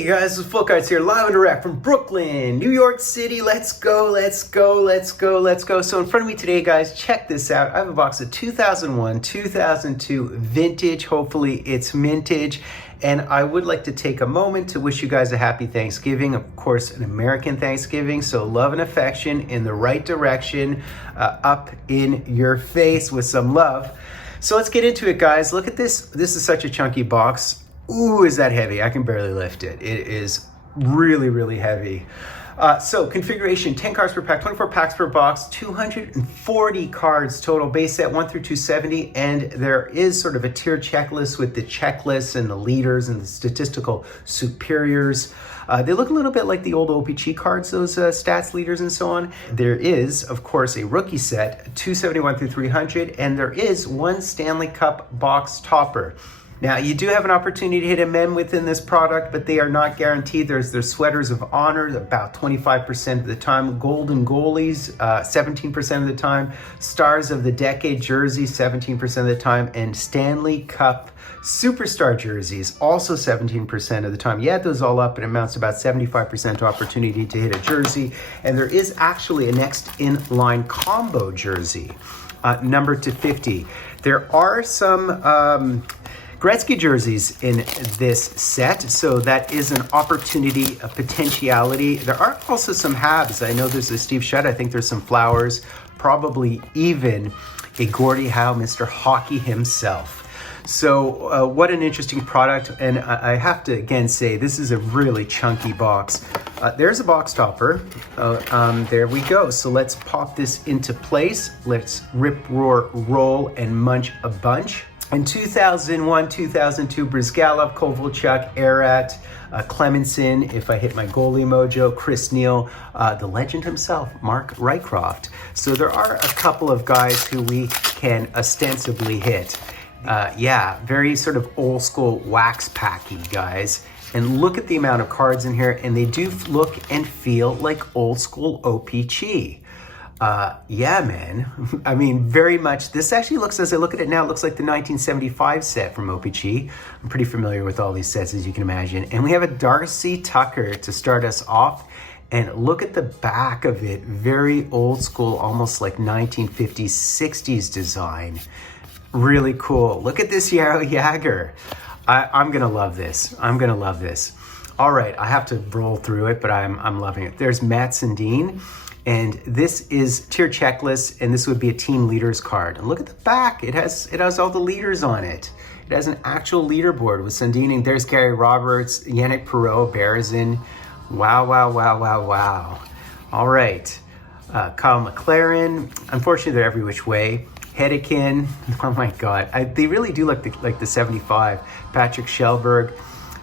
Hey guys, this is Fultoncards here, live and direct from Brooklyn, New York City. Let's go, let's go, let's go, let's go. So in front of me today, guys, check this out. I have a box of 2001, 2002 vintage. Hopefully it's mintage. And I would like to take a moment to wish you guys a happy Thanksgiving. Of course, an American Thanksgiving. So love and affection in the right direction, up in your face with some love. So let's get into it, guys. Look at this. This is such a chunky box. Ooh, is that heavy? I can barely lift it. It is really, really heavy. So configuration, 10 cards per pack, 24 packs per box, 240 cards total, base set 1 through 270. And there is sort of a tier checklist with the checklists and the leaders and the statistical superiors. They look a little bit like the old OPC cards, those stats leaders and so on. There is, of course, a rookie set, 271 through 300, and there is one Stanley Cup box topper. Now, you do have an opportunity to hit a men within this product, but they are not guaranteed. There's sweaters of honor about 25% of the time, golden goalies 17% of the time, stars of the decade jerseys 17% of the time, and Stanley Cup superstar jerseys also 17% of the time. You add those all up, it amounts to about 75% opportunity to hit a jersey. And there is actually a next in line combo jersey, numbered to 50. There are some Gretzky jerseys in this set, so that is an opportunity, a potentiality. There are also some Habs. I know there's a Steve Shutt. I think there's some Flowers, probably even a Gordie Howe, Mr. Hockey himself. So what an interesting product. And I have to again say, this is a really chunky box. There's a box topper. There we go. So let's pop this into place. Let's rip, roar, roll, and munch a bunch. In 2001, 2002, Brizgalov, Kovalchuk, Erat, Clemenson, if I hit my goalie mojo, Chris Neal, the legend himself, Mark Rycroft. So there are a couple of guys who we can ostensibly hit. Yeah, very sort of old school wax packy guys. And look at the amount of cards in here, and they do look and feel like old school OPC. Yeah, man. I mean, very much. This actually looks, as I look at it now, it looks like the 1975 set from OPC. I'm pretty familiar with all these sets, as you can imagine. And we have a Darcy Tucker to start us off. And look at the back of it. Very old school, almost like 1950s, 60s design. Really cool. Look at this Yarrow Jagr. I'm going to love this. I'm going to love this. All right, I have to roll through it, but I'm loving it. There's Matt Sundin. And this is tier checklist, and this would be a team leaders card. And look at the back, it has all the leaders on it. It has an actual leaderboard with Sundin, and there's Gary Roberts, Yannick Perreault, Berezin. Wow, wow, wow, wow, wow. All right, Kyle McLaren. Unfortunately, they're every which way. Hedekin, oh my God. They really do look like the 75. Patrick Schellberg,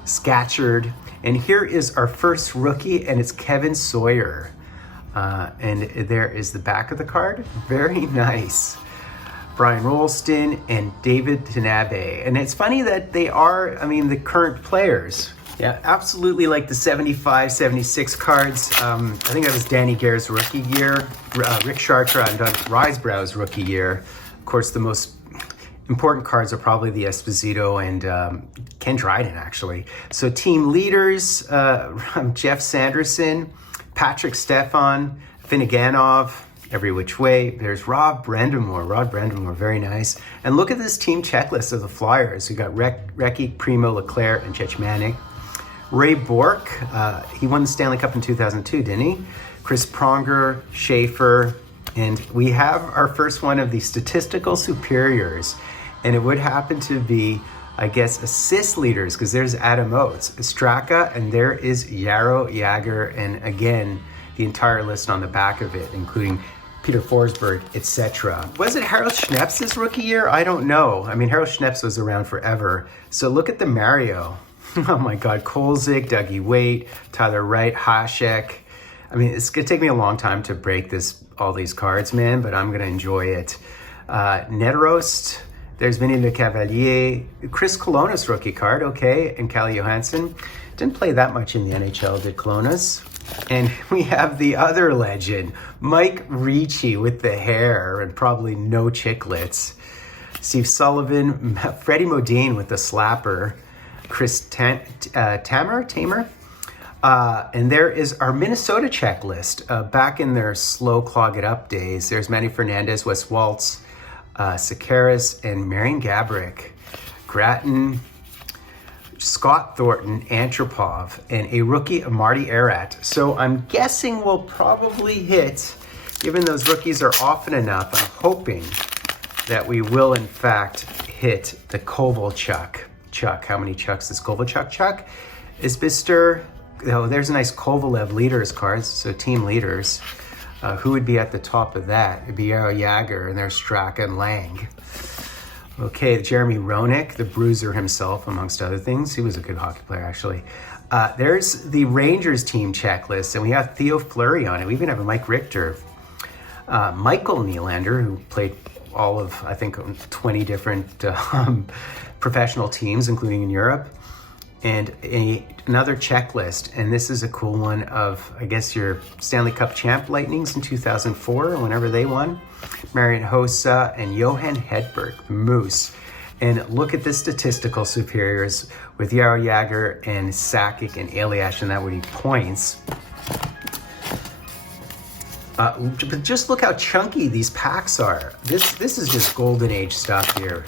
Scatchard. And here is our first rookie, and it's Kevin Sawyer. And there is the back of the card. Very nice. Brian Rolston and David Tanabe. And it's funny that they are, I mean, the current players. Yeah, absolutely like the 75, 76 cards. I think that was Danny Gare's rookie year. Rick Chartra and Doug Risebrough's rookie year. Of course, the most important cards are probably the Esposito and Ken Dryden, actually. So team leaders, Jeff Sanderson, Patrick Stefan, Finneganov, every which way. There's Rod Brandamore, very nice. And look at this team checklist of the Flyers. We got Recchi, Primo, Leclerc, and Cechmanek. Ray Bourque, he won the Stanley Cup in 2002, didn't he? Chris Pronger, Schaefer, and we have our first one of the statistical superiors. And it would happen to be, I guess, assist leaders, because there's Adam Oates, Straka, and there is Yarrow Jagr, and again, the entire list on the back of it, including Peter Forsberg, etc. Was it Harold Schneps' rookie year? I don't know. I mean, Harold Schneps was around forever. So look at the Mario. Oh my God, Kolzig, Dougie Waite, Tyler Wright, Hasek. I mean, it's gonna take me a long time to break all these cards, man, but I'm gonna enjoy it. Neterost. There's Vinny Le Cavalier, Chris Colonis rookie card, okay, and Calle Johansson. Didn't play that much in the NHL, did Colonis? And we have the other legend, Mike Ricci with the hair and probably no chiclets. Steve Sullivan, Freddie Modine with the slapper. Chris Tamer, And there is our Minnesota checklist. Back in their slow clog it up days, there's Manny Fernandez, Wes Waltz, Sakaris, and Marian Gaborik, Grattan, Scott Thornton, Antropov, and a rookie, Marty Erat. So I'm guessing we'll probably hit, given those rookies are often enough, I'm hoping that we will in fact hit the Kovalchuk. Chuck, how many Chucks does Kovalchuk chuck? Is Mr. Oh, there's a nice Kovalev leaders cards, so team leaders. Who would be at the top of that? It'd be Yaro Yager, and there's Straka and Lang. Okay, Jeremy Roenick, the bruiser himself, amongst other things. He was a good hockey player, actually. There's the Rangers team checklist, and we have Theo Fleury on it. We even have a Mike Richter. Michael Nylander, who played all of, I think, 20 different professional teams, including in Europe. And another checklist, and this is a cool one of, I guess, your Stanley Cup champ Lightnings in 2004, whenever they won. Marian Hossa and Johan Hedberg, Moose. And look at the statistical superiors with Yaro Yager and Sakic and Eliash, and that would be points. But just look how chunky these packs are. This is just golden age stuff here.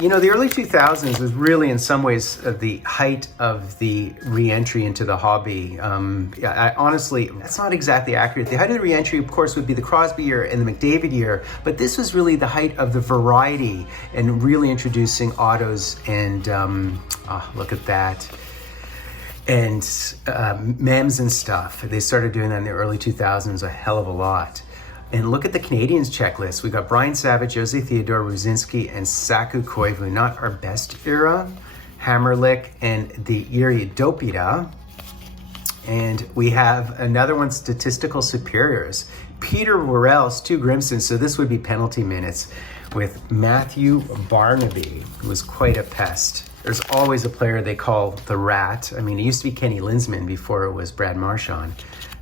You know, the early 2000s was really, in some ways, the height of the re-entry into the hobby. Honestly, that's not exactly accurate. The height of the re-entry, of course, would be the Crosby year and the McDavid year, but this was really the height of the variety and really introducing autos and, look at that, and memes and stuff. They started doing that in the early 2000s a hell of a lot. And look at the Canadians checklist. We got Brian Savage, Jose Theodore, Ruzinski, and Saku Koivu. Not our best era. Hammerlick and the Yuri Dopita. And we have another one, statistical superiors. Peter Worrell, Stu Grimson. So this would be penalty minutes with Matthew Barnaby, who was quite a pest. There's always a player they call the Rat. I mean, it used to be Kenny Linsman before it was Brad Marchand.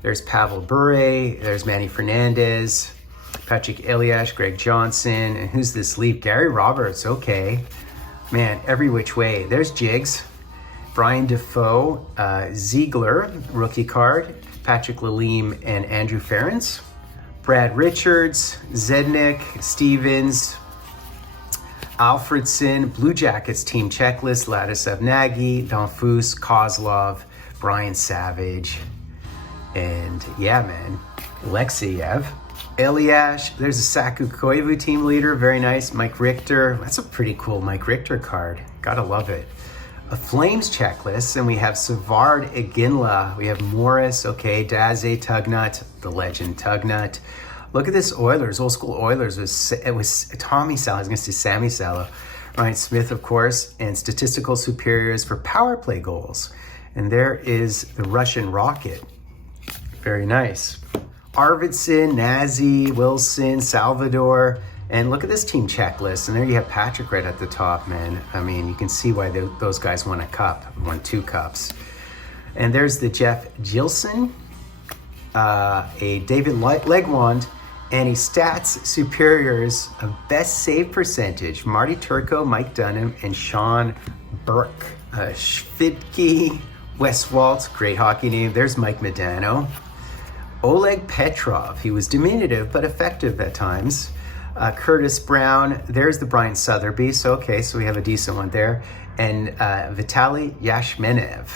There's Pavel Bure, there's Manny Fernandez, Patrick Eliash, Greg Johnson, and who's this leaf? Gary Roberts, okay. Man, every which way. There's Jigs, Brian Defoe, Ziegler, rookie card, Patrick Lalime, and Andrew Ferentz, Brad Richards, Zednik, Stevens, Alfredson, Blue Jackets team checklist, Ladislav Nagy, Donfus, Kozlov, Brian Savage, and yeah, man, Alexeyev, Eliash, there's a Saku Koivu team leader, very nice. Mike Richter, that's a pretty cool Mike Richter card, gotta love it. A Flames checklist, and we have Savard Iginla, we have Morris, okay, Daze Tugnut, the legend Tugnut. Look at this Oilers, old school Oilers. It was Tommy Salo, I was gonna say Sammy Salo. Ryan Smith, of course, and statistical superiors for power play goals. And there is the Russian Rocket. Very nice. Arvidsson, Nazi, Wilson, Salvador, and look at this team checklist. And there you have Patrick right at the top, man. I mean, you can see why those guys won won 2 cups. And there's the Jeff Gilson, a David Legwand, and a stats superiors of best save percentage. Marty Turco, Mike Dunham, and Sean Burke. Schvidke, Wes Waltz, great hockey name. There's Mike Medano. Oleg Petrov, he was diminutive but effective at times. Curtis Brown, there's the Brian Sotheby, so okay, so we have a decent one there. And Vitaly Yashmenev.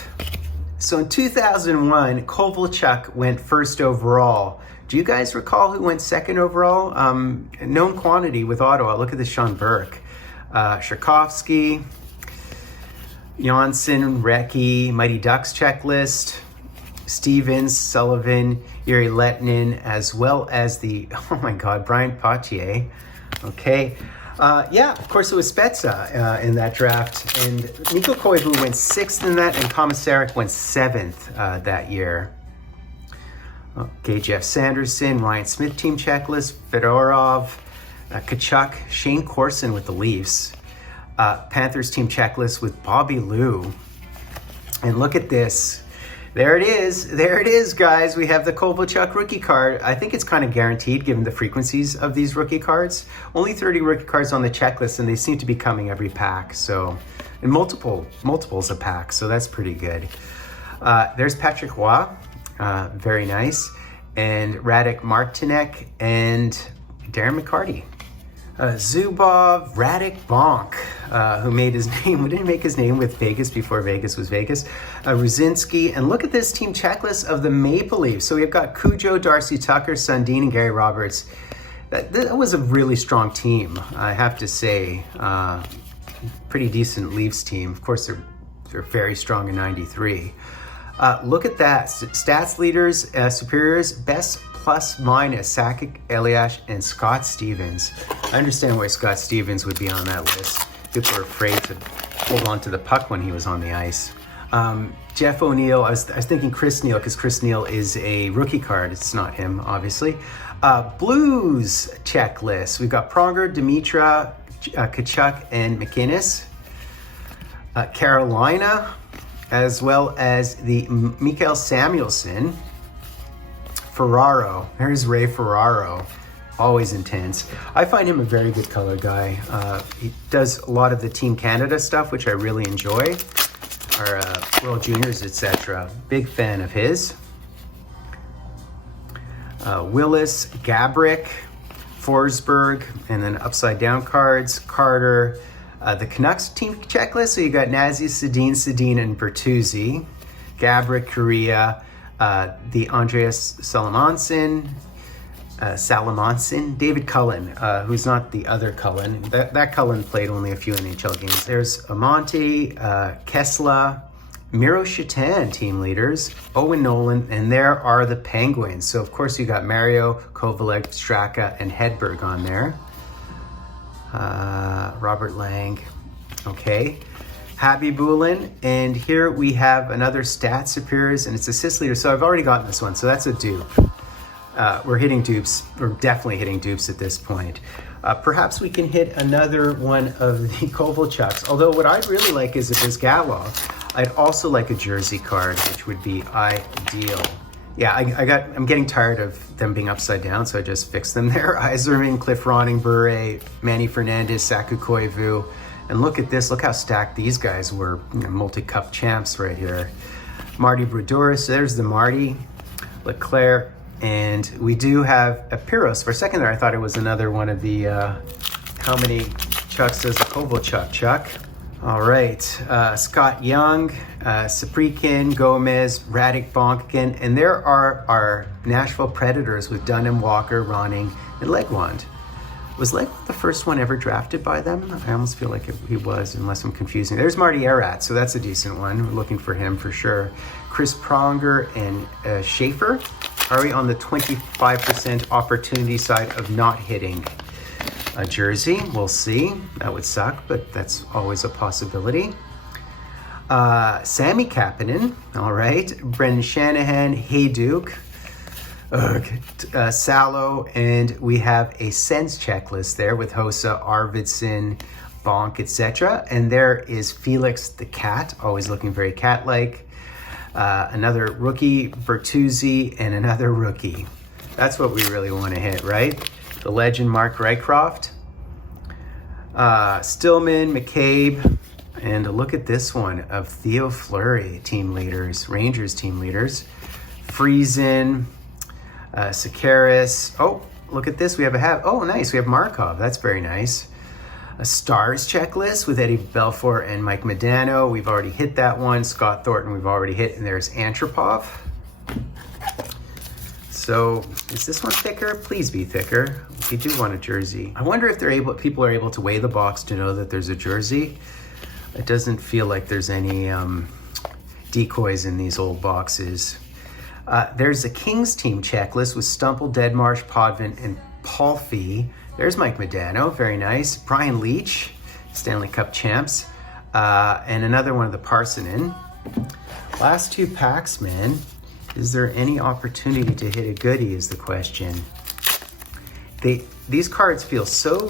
So in 2001, Kovalchuk went first overall. Do you guys recall who went second overall? Known quantity with Ottawa. Look at this, Sean Burke. Sharkovsky, Janssen, Recchi, Mighty Ducks checklist, Stevens, Sullivan, Yuri Letnin, as well as the, oh my God, Brian Poitier. Okay. Yeah, of course it was Spezza in that draft. And Mikko Koivu went 6th in that, and Komisarek went 7th that year. Okay, Jeff Sanderson, Ryan Smith team checklist, Fedorov, Kachuk, Shane Corson with the Leafs. Panthers team checklist with Bobby Lou. And look at this. There it is, guys. We have the Kovalchuk rookie card. I think it's kind of guaranteed given the frequencies of these rookie cards. Only 30 rookie cards on the checklist, and they seem to be coming every pack. So, and multiples a pack, so that's pretty good. There's Patrick Roy, very nice, and Radek Martinek and Darren McCarty. Zubov, Radek Bonk, who made his name, didn't make his name with Vegas before Vegas was Vegas. Ruzinski, and look at this team checklist of the Maple Leafs. So we've got Cujo, Darcy Tucker, Sundin, and Gary Roberts. That was a really strong team, I have to say. Pretty decent Leafs team. Of course, they're very strong in '93. Look at that. Stats leaders, superiors, best plus minus, Sakic, Eliash, and Scott Stevens. I understand why Scott Stevens would be on that list. People are afraid to hold on to the puck when he was on the ice. Jeff O'Neill, I was thinking Chris Neal, because Chris Neal is a rookie card. It's not him, obviously. Blues checklist. We've got Pronger, Dimitra, Kachuk, and McInnes. Carolina, as well as the Mikael Samuelsson. Ferraro, there's Ray Ferraro, always intense. I find him a very good color guy. He does a lot of the Team Canada stuff, which I really enjoy, our World Juniors, etc. Big fan of his. Willis, Gabrick, Forsberg, and then upside down cards, Carter. The Canucks team checklist, so you got Nazi, Sedin, and Bertuzzi. Gabrick, Correa, the Andreas Salamonson, David Cullen, who's not the other Cullen. That Cullen played only a few NHL games. There's Amonte, Kessler, Miro Shatan, team leaders, Owen Nolan, and there are the Penguins. So of course you got Mario, Kovalek, Straka, and Hedberg on there. Robert Lang, okay. Happy Bulin, and here we have another stat superiors, and it's assist leader. So I've already gotten this one, so that's a dupe. We're hitting dupes. We're definitely hitting dupes at this point. Perhaps we can hit another one of the Kovalchuks. Although what I'd really like is a Bizgalov. I'd also like a jersey card, which would be ideal. Yeah, I'm getting tired of them being upside down, so I just fixed them there. Yzerman, Cliff Ronning, Bure, Manny Fernandez, Saku Koivu. And look at this, look how stacked these guys were, multi-cup champs right here. Marty Brodouris, there's the Marty, Leclerc, and we do have a Piros. For a second there, I thought it was another one of the, how many Chucks does a Kovalchuk Chuck? All right, Scott Young, Saprikin, Gomez, Radek Bonkin, and there are our Nashville Predators with Dunham, Walker, Ronning, and Legwand. Was Legwand the first one ever drafted by them? I almost feel like he was, unless I'm confusing. There's Marty Erat, so that's a decent one. We're looking for him for sure. Chris Pronger and Schaefer. Are we on the 25% opportunity side of not hitting a jersey? We'll see. That would suck, but that's always a possibility. Sammy Kapanen, all right. Brendan Shanahan, Hayduke, Salo, and we have a Sens checklist there with Hossa, Arvidsson, Bonk, etc. And there is Felix the Cat, always looking very cat-like. Another rookie, Bertuzzi, and another rookie. That's what we really want to hit, right? The legend Mark Rycroft, Stillman, McCabe, and look at this one of Theo Fleury, team leaders, Rangers team leaders. Friesen, Sakaris. Oh, look at this. We have oh, nice. We have Markov. That's very nice. A Stars checklist with Eddie Belfour and Mike Modano. We've already hit that one. Scott Thornton, we've already hit. And there's Antropov. So is this one thicker? Please be thicker. We do want a jersey. I wonder if people are able to weigh the box to know that there's a jersey. It doesn't feel like there's any decoys in these old boxes. There's a Kings team checklist with Stumple, Deadmarsh, Podvin, and Palfy. There's Mike Modano, very nice. Brian Leach, Stanley Cup champs. And another one of the Parsonen. Last two packs, man. Is there any opportunity to hit a goodie is the question. These cards feel so,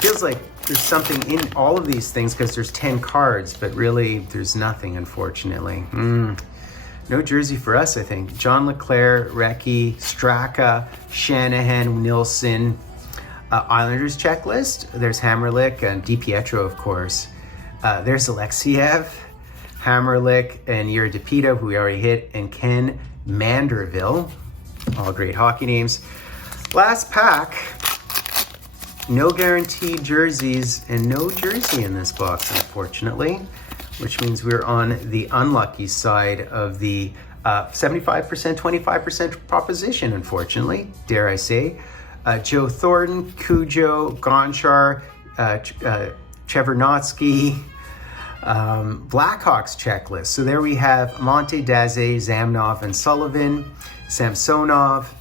feels like there's something in all of these things because there's 10 cards, but really there's nothing, unfortunately. No jersey for us, I think. John Leclerc, Recchi, Straka, Shanahan, Nilsson. Islanders checklist. There's Hammerlick and DiPietro, of course. There's Alexiev, Hammerlick and Yuri DePito, who we already hit, and Ken Manderville. All great hockey names. Last pack. No guaranteed jerseys and no jersey in this box, unfortunately, which means we're on the unlucky side of the 75%, 25% proposition, unfortunately, dare I say. Joe Thornton, Cujo, Gonchar, Chevernotsky, Blackhawks checklist. So there we have Monte, Daze, Zamnov, and Sullivan, Samsonov,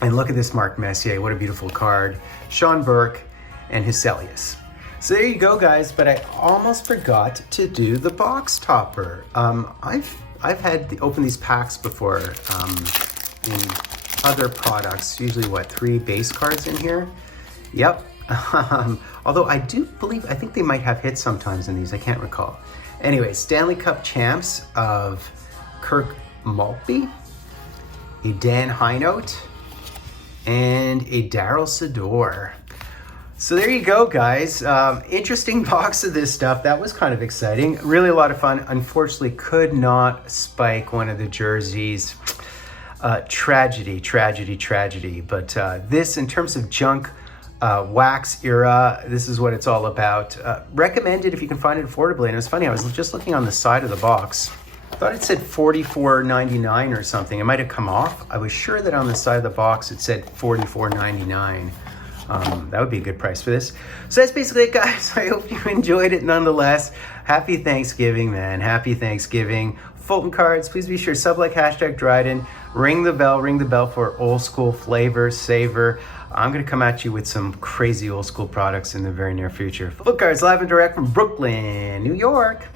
and look at this Mark Messier, what a beautiful card. Sean Burke and Huselius. So there you go, guys, but I almost forgot to do the box topper. I've had to open these packs before in other products, usually what, 3 base cards in here? Yep. Although I think they might have hits sometimes in these, I can't recall. Anyway, Stanley Cup champs of Kirk Maltby, a Dan Heinote, and a Daryl Sador. So there you go, guys. Interesting box of this stuff. That was kind of exciting. Really a lot of fun. Unfortunately, could not spike one of the jerseys. Tragedy. But this, in terms of junk, wax era, this is what it's all about. Recommended if you can find it affordably. And it was funny, I was just looking on the side of the box. I thought it said $44.99 or something. It might have come off. I was sure that on the side of the box it said $44.99. That would be a good price for this. So that's basically it, guys. I hope you enjoyed it nonetheless. Happy Thanksgiving, man. Happy Thanksgiving. Fultoncards, please be sure sub like #Dryden. Ring the bell for old school flavor, savor. I'm going to come at you with some crazy old school products in the very near future. Fultoncards live and direct from Brooklyn, New York.